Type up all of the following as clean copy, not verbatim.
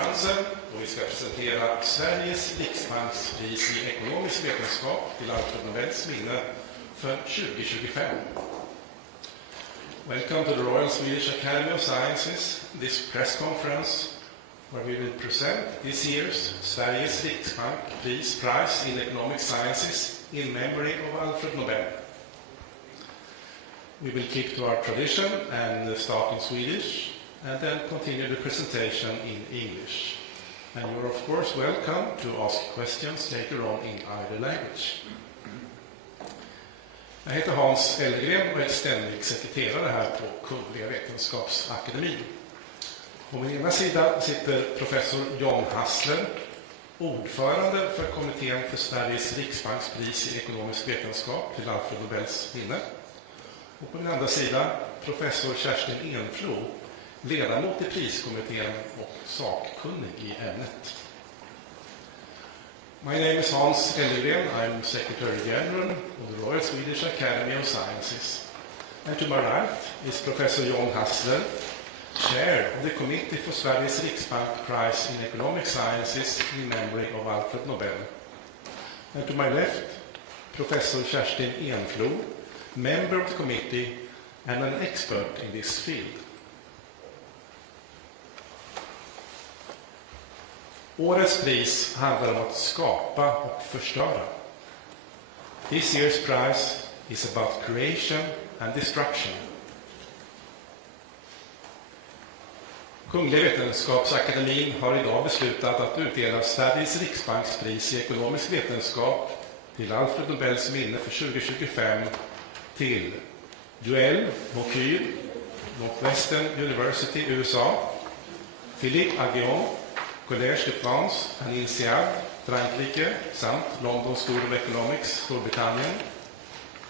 konferensen och vi ska presentera Sveriges riksbankspris i ekonomisk vetenskap till Alfred Nobels minne för 2025. Welcome to the Royal Swedish Academy of Sciences, this press conference where we will present this year's Sveriges riksbankpris prize in economic sciences in memory of Alfred Nobel. We will keep to our tradition and start in Swedish and then continue the presentation in English. And you're of course welcome to ask questions later on in either language. Jag heter Hans Elgren och är ständig sekreterare här på Kungliga Vetenskapsakademin. På min ena sida sitter professor John Hassler, ordförande för kommittén för Sveriges riksbankspris i ekonomisk vetenskap till Alfred Nobels minne. Och på den andra sidan professor Kerstin Enflo, ledamot i priskommittén och sakkunnig i ämnet. My name is Hans Elgren. I'm Secretary General of the Royal Swedish Academy of Sciences. And to my right is Professor John Hassler, Chair of the Committee for Sveriges Riksbank Prize in Economic Sciences in memory of Alfred Nobel. And to my left, Professor Kerstin Enflo, member of the committee and an expert in this field. Årets pris handlar om att skapa och förstöra. This year's prize is about creation and destruction. Kungliga Vetenskapsakademin har idag beslutat att utdela Sveriges riksbankspris i ekonomisk vetenskap till Alfred Nobels minne för 2025 till Mokyr, Northwestern University, USA, Philippe Aghion, Collège de France and INSEAD, Frankrike, samt London School of Economics, Storbritannien,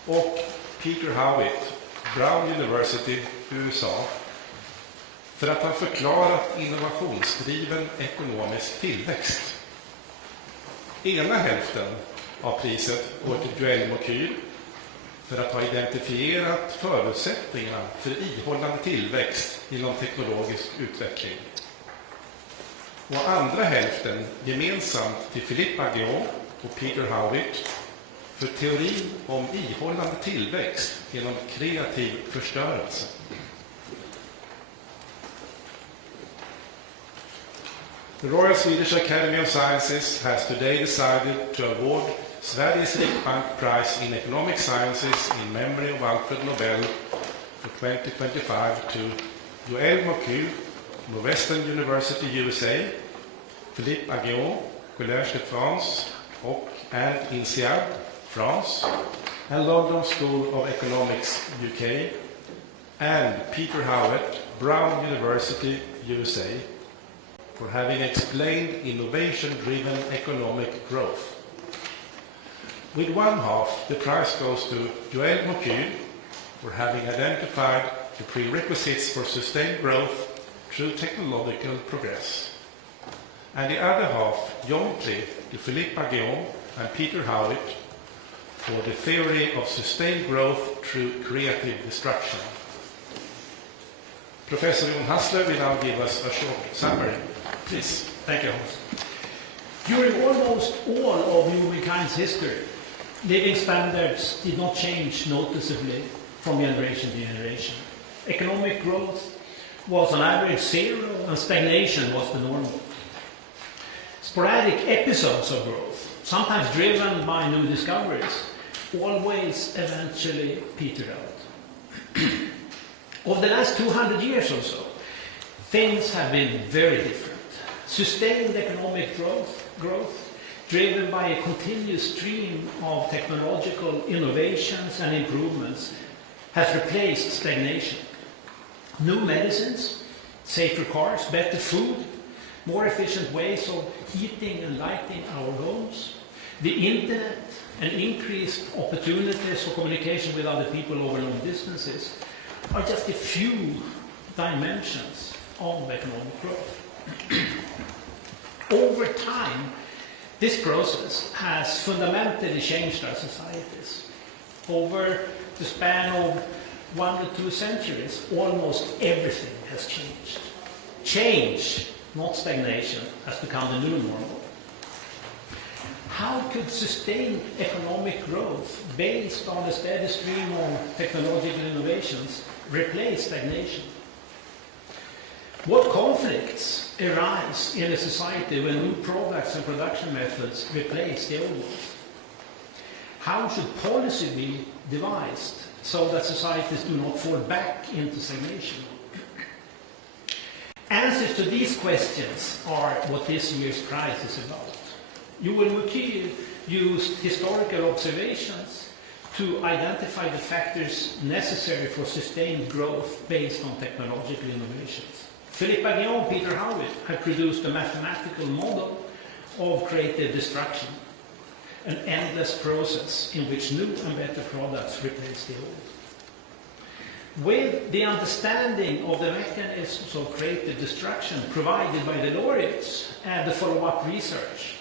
och Peter Howitt, Brown University, USA, för att ha förklarat innovationsdriven ekonomisk tillväxt. Ena hälften av priset går till Mokyr för att ha identifierat förutsättningarna för ihållande tillväxt inom teknologisk utveckling. Och andra hälften gemensamt till Philippe Aghion och Peter Howitt för teorin om ihållande tillväxt genom kreativ förstörelse. The Royal Swedish Academy of Sciences has today decided to award Sveriges Riksbank Prize in Economic Sciences in memory of Alfred Nobel for 2025 to Mokyr, Northwestern University, USA, Philippe Aghion, Collège de France and INSEAD, France, and London School of Economics, UK, and Peter Howitt, Brown University, USA, for having explained innovation-driven economic growth. With one half, the prize goes to Mokyr for having identified the prerequisites for sustained growth through technological progress. And the other half, jointly to Philippe Aghion and Peter Howitt for the theory of sustained growth through creative destruction. Professor John Hassler will now give us a short summary. Please. Thank you, Hans. During almost all of humankind's history, living standards did not change noticeably from generation to generation. Economic growth was on average zero and stagnation was the normal. Sporadic episodes of growth, sometimes driven by new discoveries, always eventually petered out. Over the last 200 years or so, things have been very different. Sustained economic growth driven by a continuous stream of technological innovations and improvements has replaced stagnation. New medicines, safer cars, better food, more efficient ways of heating and lighting our homes, the internet and increased opportunities for communication with other people over long distances are just a few dimensions of economic growth. Over time, this process has fundamentally changed our societies. Over the span of 1 to 2 centuries, almost everything has changed. Change not stagnation, has become the new normal. How could sustained economic growth based on a steady stream of technological innovations replace stagnation? What conflicts arise in a society when new products and production methods replace the old ones? How should policy be devised so that societies do not fall back into stagnation? Answers to these questions are what this year's prize is about. Mokyr used historical observations to identify the factors necessary for sustained growth based on technological innovations. Philippe Aghion and Peter Howitt have produced a mathematical model of creative destruction, an endless process in which new and better products replace the old. With the understanding of the mechanisms of creative destruction provided by the laureates and the follow-up research,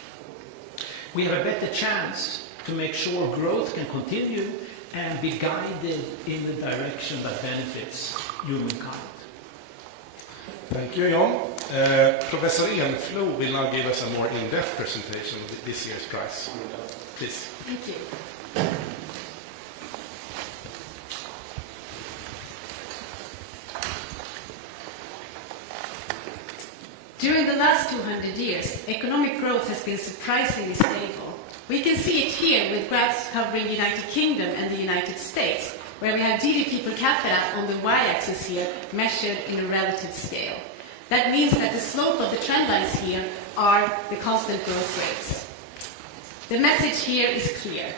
we have a better chance to make sure growth can continue and be guided in the direction that benefits humankind. Thank you, John. Professor Enflo will now give us a more in-depth presentation of this year's prize. Please. Thank you. During the last 200 years, economic growth has been surprisingly stable. We can see it here with graphs covering the United Kingdom and the United States, where we have GDP per capita on the y-axis here, measured in a relative scale. That means that the slope of the trend lines here are the constant growth rates. The message here is clear.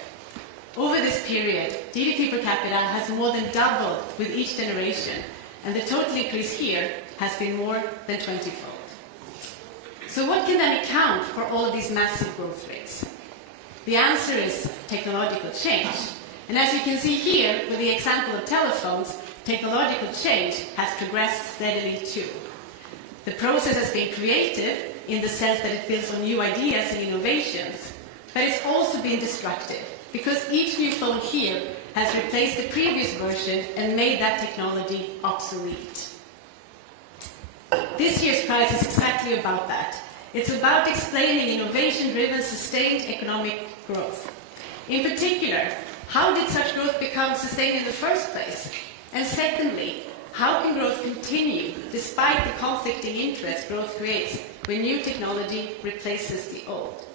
Over this period, GDP per capita has more than doubled with each generation, and the total increase here has been more than 20-fold. So what can then account for all of these massive growth rates? The answer is technological change. And as you can see here, with the example of telephones, technological change has progressed steadily too. The process has been creative in the sense that it builds on new ideas and innovations, but it's also been destructive, because each new phone here has replaced the previous version and made that technology obsolete. This year's prize is exactly about that. It's about explaining innovation-driven, sustained economic growth. In particular, how did such growth become sustained in the first place? And secondly, how can growth continue despite the conflicting interests growth creates when new technology replaces the old?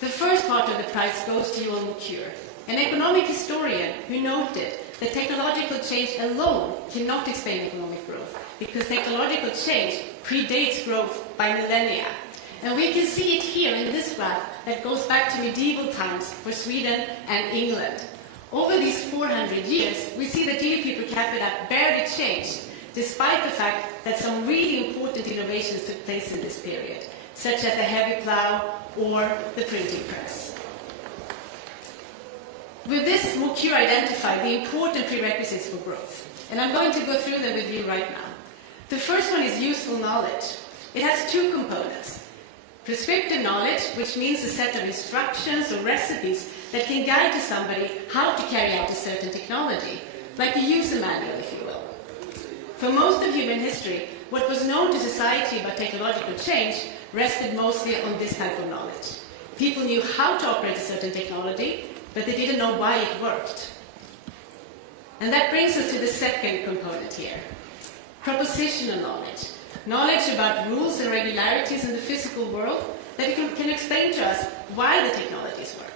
The first part of the prize goes to Mokyr, an economic historian who noted that technological change alone cannot explain economic growth, because technological change predates growth by millennia. And we can see it here in this graph that goes back to medieval times for Sweden and England. Over these 400 years, we see that GDP per capita barely changed, despite the fact that some really important innovations took place in this period, such as the heavy plow or the printing press. With this, Mokyr identified the important prerequisites for growth, and I'm going to go through them with you right now. The first one is useful knowledge. It has two components. Prescriptive knowledge, which means a set of instructions or recipes that can guide to somebody how to carry out a certain technology, like a user manual, if you will. For most of human history, what was known to society about technological change rested mostly on this type of knowledge. People knew how to operate a certain technology, but they didn't know why it worked. And that brings us to the second component here. Propositional knowledge. Knowledge about rules and regularities in the physical world that can explain to us why the technologies work.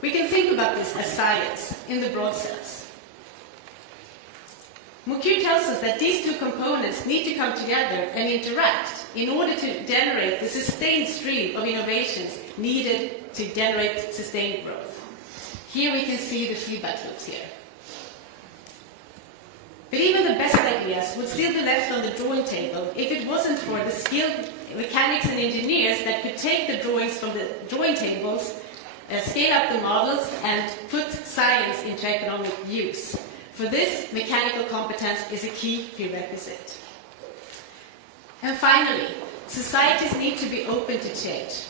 We can think about this as science in the broad sense. Mokyr tells us that these two components need to come together and interact in order to generate the sustained stream of innovations needed to generate sustained growth. Here we can see the feedback loops here. But even the best ideas would still be left on the drawing table if it wasn't for the skilled mechanics and engineers that could take the drawings from the drawing tables, scale up the models, and put science into economic use. For this, mechanical competence is a key prerequisite. And finally, societies need to be open to change.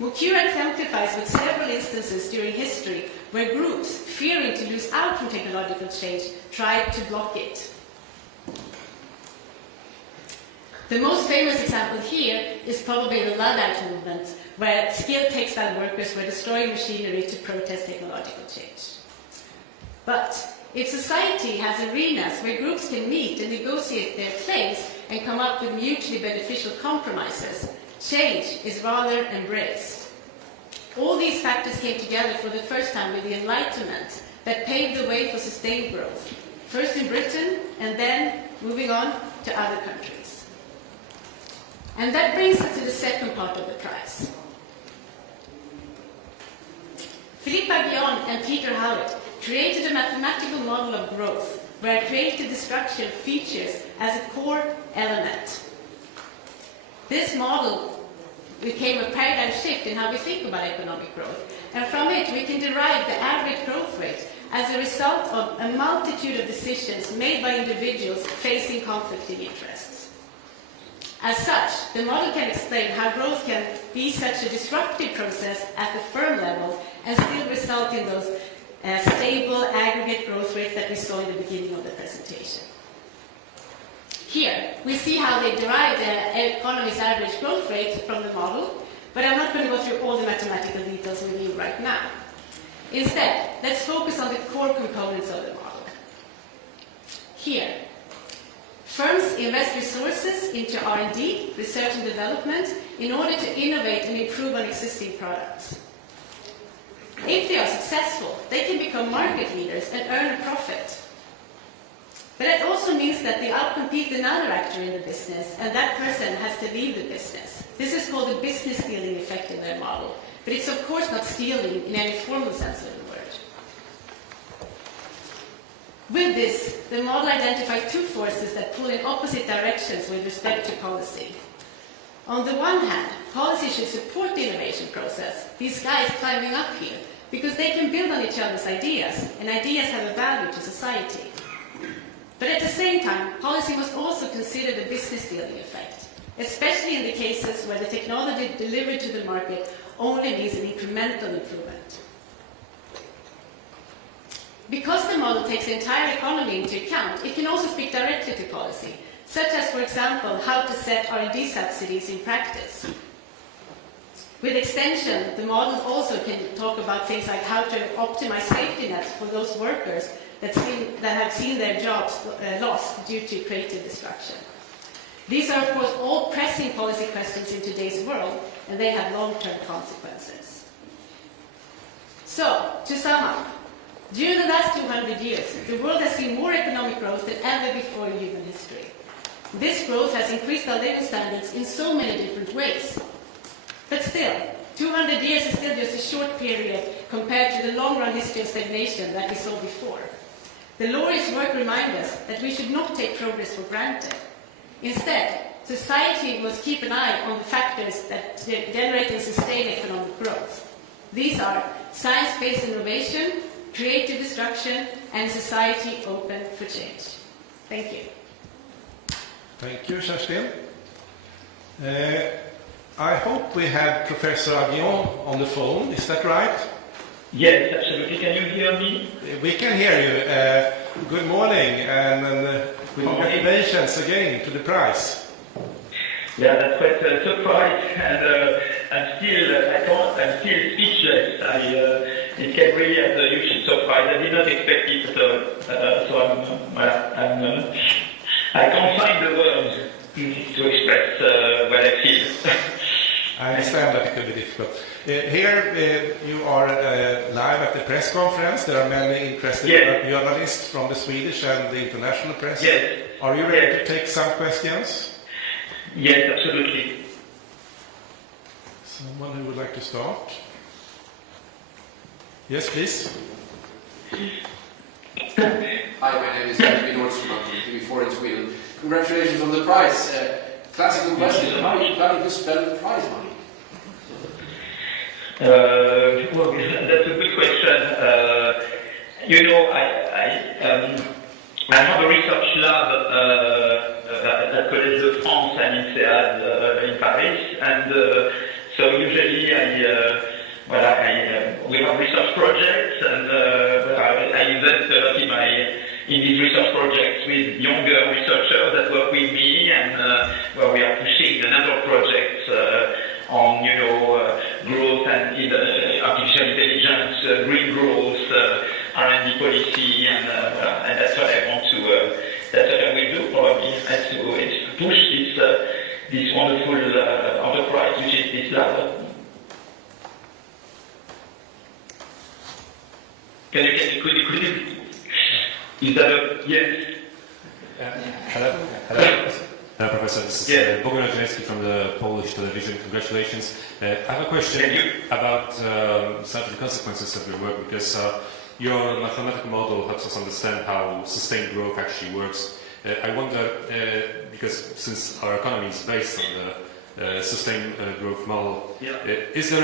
Mokyr exemplifies with several instances during history where groups, fearing to lose out from technological change, tried to block it. The most famous example here is probably the Luddite movement, where skilled textile workers were destroying machinery to protest technological change. But if society has arenas where groups can meet and negotiate their claims and come up with mutually beneficial compromises, change is rather embraced. All these factors came together for the first time with the Enlightenment that paved the way for sustained growth, first in Britain and then moving on to other countries. And that brings us to the second part of the prize. Philippe Aghion and Peter Howitt created a mathematical model of growth where creative destruction features as a core element. This model became a paradigm shift in how we think about economic growth, and from it we can derive the average growth rate as a result of a multitude of decisions made by individuals facing conflicting interests. As such, the model can explain how growth can be such a disruptive process at the firm level and still result in those stable aggregate growth rates that we saw in the beginning of the presentation. Here, we see how they derive the economy's average growth rate from the model, but I'm not going to go through all the mathematical details with you right now. Instead, let's focus on the core components of the model. Here, firms invest resources into R&D, research and development, in order to innovate and improve on existing products. If they are successful, they can become market leaders and earn a profit. But it also means that they outcompete another actor in the business, and that person has to leave the business. This is called the business stealing effect in their model, but it's of course not stealing in any formal sense of the word. With this, the model identifies two forces that pull in opposite directions with respect to policy. On the one hand, policy should support the innovation process, these guys climbing up here, because they can build on each other's ideas, and ideas have a value to society. But at the same time, policy must also consider the business stealing effect, especially in the cases where the technology delivered to the market only needs an incremental improvement. Because the model takes the entire economy into account, it can also speak directly to policy, such as, for example, how to set R&D subsidies in practice. With extension, the model also can talk about things like how to optimize safety nets for those workers that have seen their jobs lost due to creative destruction. These are, of course, all pressing policy questions in today's world, and they have long-term consequences. So, to sum up, during the last 200 years, the world has seen more economic growth than ever before in human history. This growth has increased our living standards in so many different ways. But still, 200 years is still just a short period compared to the long-run history of stagnation that we saw before. The laureates' work reminds us that we should not take progress for granted. Instead, society must keep an eye on the factors that generate and sustain economic growth. These are science-based innovation, creative destruction, and society open for change. Thank you. Thank you, Kerstin. I hope we have Professor Aghion on the phone. Is that right? Yes, absolutely. Can you hear me? We can hear you. Good morning, and congratulations again to the prize. Yeah, that's quite a surprise, and I'm still speechless. It came really as a huge surprise. I did not expect it, so I can't find the words to express what I feel. I understand that it could be difficult. Here you are live at the press conference. There are many interested journalists from the Swedish and the international press. Yes. Are you ready to take some questions? Yes, absolutely. Someone who would like to start? Yes, please. Hi, my name is Philippe from TV4 in Sweden. Congratulations on the prize. Classical question, how are you planning to spend the prize money? Well, that's a good question. I have a research lab at Collège de France and INSEAD in Paris, and so usually we have research projects, and I invest a lot in these research projects with younger researchers that work with me, and where we green growth, R&D policy, and that's what I want to. That's what I will do probably. Is to push this wonderful enterprise, which is this lab. Could you? Is that a yes? Hello. Hello, Professor. This is Mokyr from the Polish television. Congratulations. I have a question about some of the consequences of your work, because your mathematical model helps us understand how sustained growth actually works. I wonder, because since our economy is based on the sustained growth model, is there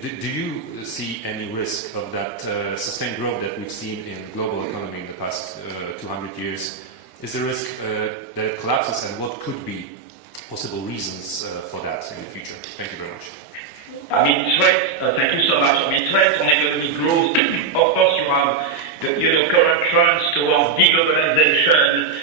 do you see any risk of that sustained growth that we've seen in the global economy in the past 200 years? Is there a risk that it collapses, and what could be possible reasons for that in the future? Thank you very much. I mean, thank you so much. I mean, threats on economic growth, of course you have the current trends towards deglobalization,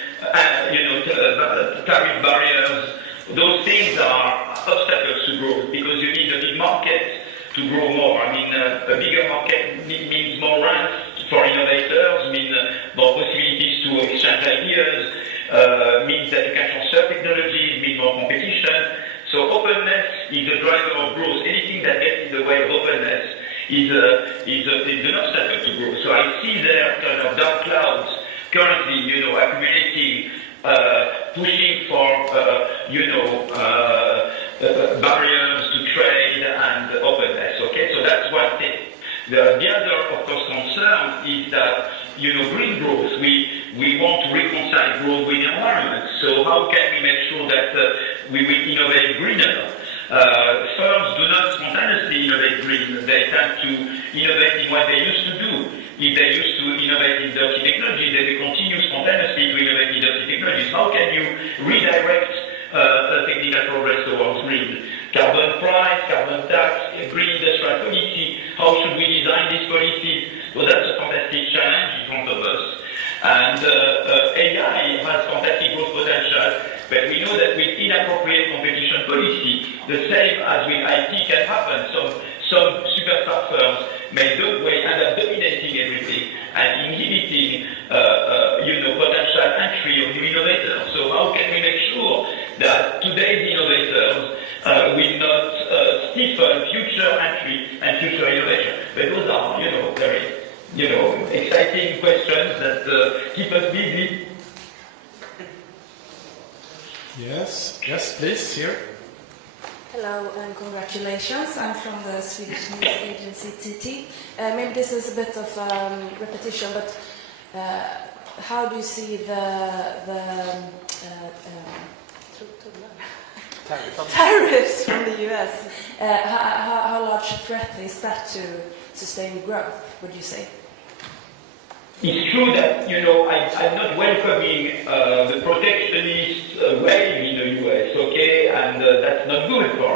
tariff barriers. Those things are obstacles to growth, because you need a big market to grow more. I mean, a bigger market means more rents for innovators, means more possibilities to exchange ideas, means that you can transfer technologies, means more competition. So openness is a driver of growth. Anything that gets in the way of openness is an obstacle to growth. So I see there kind of dark clouds currently, accumulating, pushing for, barriers to trade and openness. Okay, so that's one thing. The other, of course, concern is that, green growth, we want to reconcile growth with the environment. So how can we make sure that we will innovate greener? Firms do not spontaneously innovate green. They tend to innovate in what they used to do. If they used to innovate in dirty technology, they will continue spontaneously to innovate in dirty technologies. How can you redirect technical progress towards green? Carbon price, carbon tax, green industrial policy. How should we design this policy? So that's a fantastic challenge in front of us. And AI has fantastic growth potential, but we know that with inappropriate competition policy, the same as with IT can happen. Some superstar firms may end up dominating everything and inhibiting potential entry of new innovators. So how can we make sure that today's innovators will not stifle future entry and future innovation? But those are, very, exciting questions that keep us busy. Yes, please, here. Hello and congratulations. I'm from the Swedish news agency TT. Maybe this is a bit of repetition, but how do you see the tariffs from the US? How large a threat is that to sustained growth, would you say? It's true that, I'm not welcoming the protectionist wave in the US, okay, and that's not good for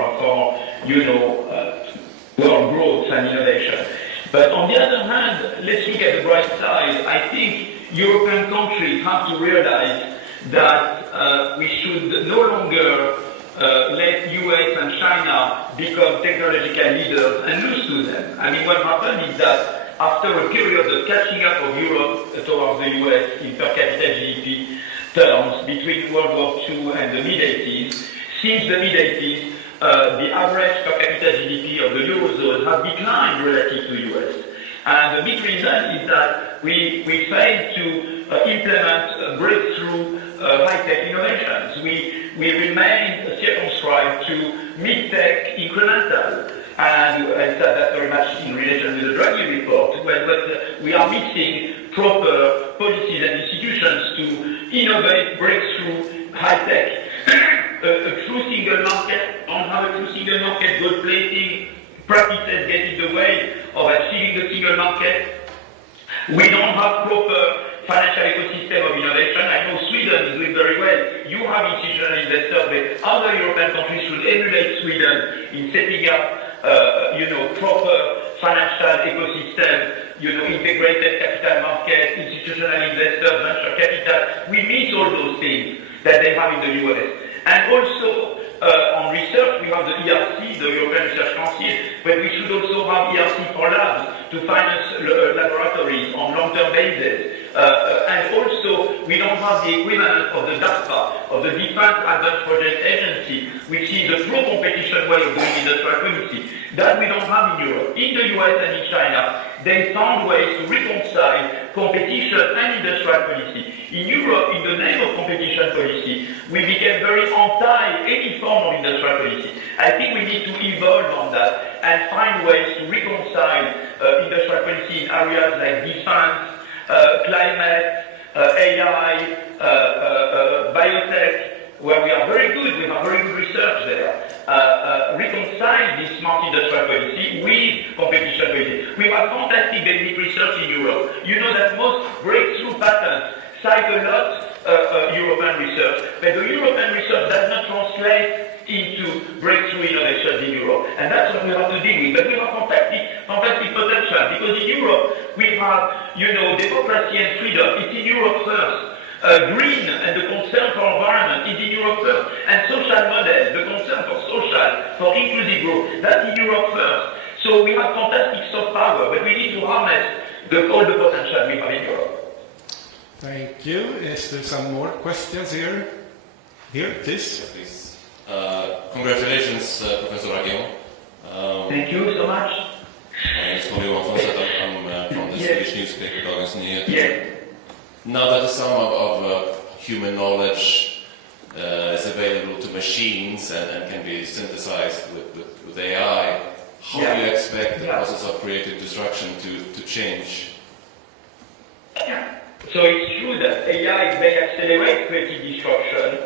world growth and innovation. But on the other hand, let's look at the bright side. I think European countries have to realize that we should no longer let US and China become technological leaders and lose to them. I mean, what happened is that after a period of catching up of Europe towards the US in per capita GDP terms between World War II and the mid-80s, since the mid-80s, the average per capita GDP of the Eurozone has declined relative to US. And the big reason is that we failed to implement breakthrough high-tech innovations. We remained circumscribed to mid-tech incremental. And I said that very much in relation to the Draghi report, but we are missing proper policies and institutions to innovate breakthrough high-tech. A true single market, don't have a true single market, gold plating practices get in the way of achieving the single market. We don't have proper financial ecosystem of innovation. I know Sweden is doing very well. You have institutional investors, but other European countries should emulate Sweden in setting up proper financial ecosystem, integrated capital market, institutional investors, venture capital. We miss all those things that they have in the US. And also, on research, we have the ERC, the European Research Council, but we should also have ERC for labs to finance laboratories on long-term basis. And also, we don't have the equivalent of the DARPA, of the Defense Advanced Project Agency, which is a pro-competition way of doing industrial policy. That we don't have in Europe. In the US and in China, they found ways to reconcile competition and industrial policy. In Europe, in the name of competition policy, we became very anti any form of industrial policy. I think we need to evolve on that and find ways to reconcile industrial policy in areas like defense, climate, AI, biotech, where we are very good, we have very good research there. Reconcile this smart industrial policy with competition policy. We have fantastic basic research in Europe. You know that most breakthrough patents cite a lot European research, but the European research does not translate into breakthrough innovations in Europe. And that's what we have to deal with. But we have fantastic potential, because in Europe we have, democracy and freedom. It's in Europe first. Green and the concern for environment is in Europe first. And social model, the concern for social, for inclusive growth, that's in Europe first. So we have fantastic soft power, but we need to harness all the potential we have in Europe. Thank you. Is there some more questions here? Here, please. Yes, please. Congratulations, Professor Aghion. Thank you so much. My name is Howitt. I'm from the Swedish newspaper Dagens Nyheter. Yeah. Now that the sum of human knowledge is available to machines and can be synthesized with AI, how do you expect the process of creative destruction to change? Yeah. So it's true that AI may accelerate creative destruction,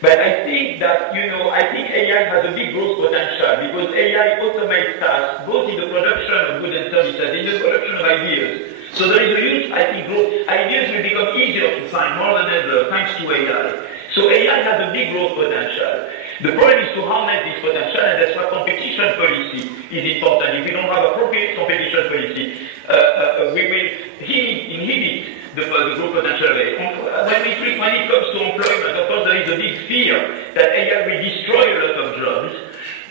but I think that, I think AI has a big growth potential, because AI automates tasks both in the production of goods and services, in the production of ideas. So there is a huge, I think, growth. Ideas will become easier to find more than ever thanks to AI. So AI has a big growth potential. The problem is to harness this potential, and that's why competition policy is important. If we don't have appropriate competition policy, we will inhibit the growth potential. When it comes to employment, of course, there is a big fear that AI will destroy a lot of jobs.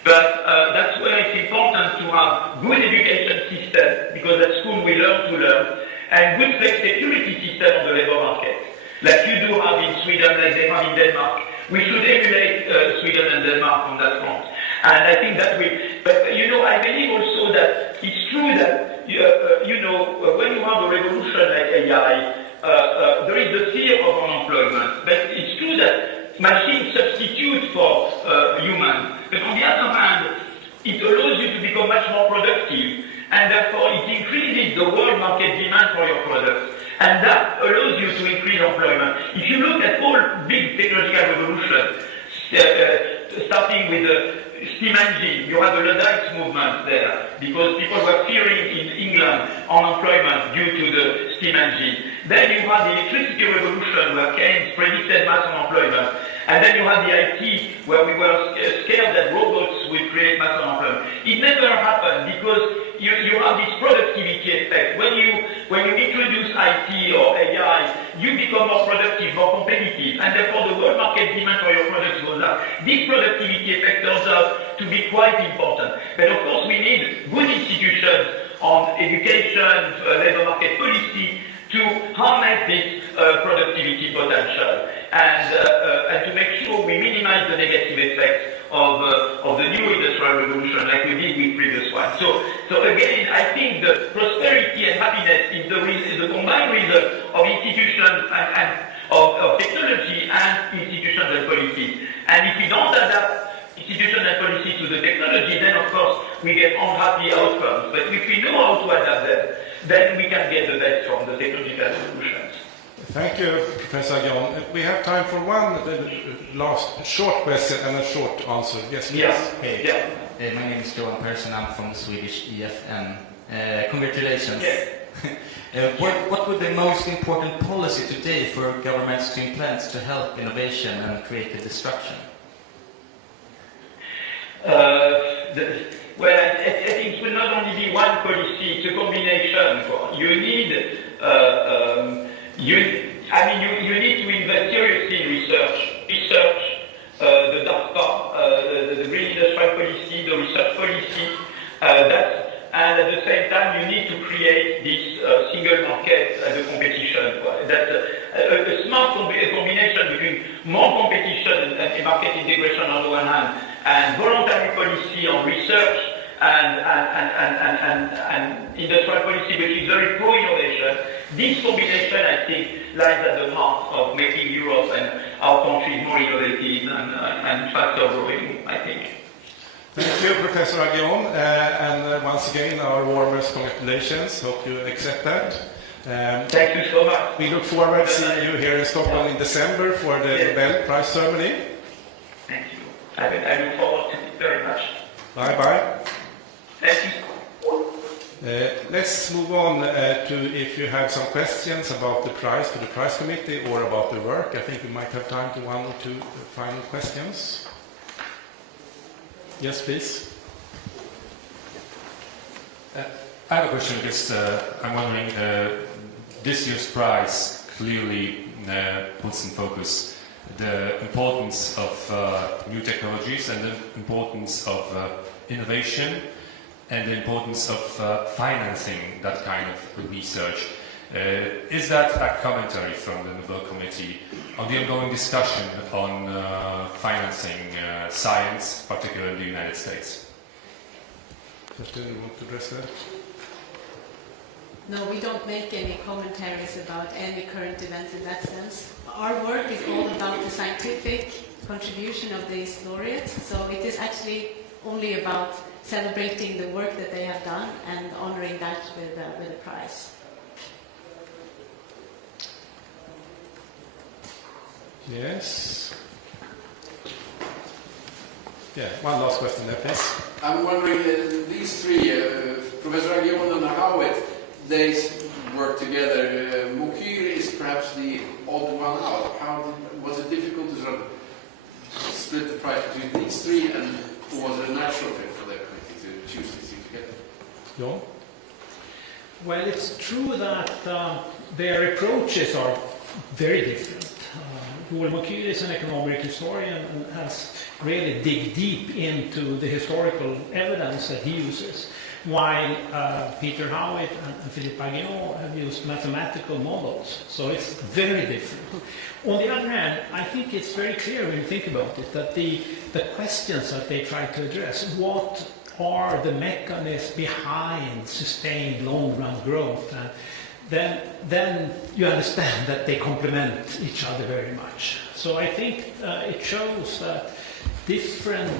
But that's where it's important to have good education system, because at school we learn to learn, and good flex security system on the labor market, like you do have in Sweden, like they have in Denmark. We should emulate Sweden and Denmark on that front. And I think that but I believe also that it's true that, when you have a revolution like AI, there is the fear of unemployment. But it's true that machines substitute for humans. But on the other hand, it allows you to become much more productive, and therefore it increases the world market demand for your products, and that allows you to increase employment. If you look at all big technological revolutions, starting with the steam engine, you have the Luddites movement there, because people were fearing in England unemployment due to the steam engine. Then you have the electricity revolution, where Keynes predicted mass unemployment. And then you have the IT, where we were scared that robots would create mass unemployment. It never happened, because you have this productivity effect. When you introduce IT or AI, you become more productive, more competitive, and therefore the world market demand for your products goes up. This productivity effect turns out to be quite important. But of course we need good institutions on education, labor market policy, to harness this productivity potential, and to make sure we minimize the negative effects of the new industrial revolution, like we did with previous ones. So again, I think the prosperity and happiness is the combined result of institutions and of technology and institutions and policies. And if we don't adapt institutions and policies to the technology, then of course we get unhappy outcomes. But if we know how to adapt them, then we can get the best from the technological solutions. Thank you, Professor Aghion. We have time for one last short question and a short answer. Yes, please. Yeah. My name is Johan Persson. I'm from Swedish EFN. Congratulations. Yeah. What would be the most important policy today for governments to implement to help innovation and creative destruction? Well, I think it will not only be one policy, it's a combination. You need, you need to invest seriously in research, the DARPA, policy, the research policy, and at the same time, you need to create this single market as a competition. That's a smart combination between more competition and market integration on the one hand, and voluntary policy on research and industrial policy, which is very pro-innovation. This combination, I think, lies at the heart of making Europe and our countries more innovative and faster growing, I think. Thank you, Professor Aghion, and once again, our warmest congratulations. Hope you accept that. Thank you so much. We look forward to seeing you here in Stockholm in December for the Nobel Prize ceremony. Thank you. I look forward to it very much. Bye-bye. Thank you. Let's move on to if you have some questions about the prize to the prize committee or about the work. I think we might have time to one or two final questions. Yes, please. I have a question because I'm wondering, this year's prize clearly puts in focus the importance of new technologies and the importance of innovation and the importance of financing that kind of research. Is that a commentary from the Nobel Committee on the ongoing discussion on financing science, particularly in the United States? Do you want to address that? No, we don't make any commentaries about any current events in that sense. Our work is all about the scientific contribution of these laureates, so it is actually only about celebrating the work that they have done and honoring that with a prize. Yes. Yeah, one last question there, please. I'm wondering, these three, Professor Aghion and Howitt, they work together. Mokyr is perhaps the odd one out. Was it difficult to sort of split the prize between these three, and was it a natural fit for their committee to choose these three together? John? Well, it's true that their approaches are very different. Mokyr is an economic historian and has really dig deep into the historical evidence that he uses, while Peter Howitt and Philippe Aghion have used mathematical models. So it's very different. On the other hand, I think it's very clear when you think about it that the questions that they try to address, what are the mechanisms behind sustained long-run growth, then you understand that they complement each other very much. So I think it shows that different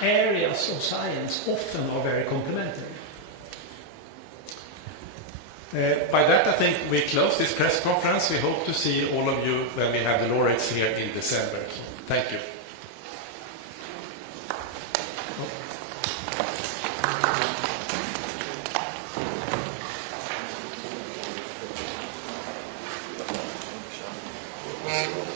areas of science often are very complementary. By that, I think we close this press conference. We hope to see all of you when we have the laureates here in December. Thank you. Thank you.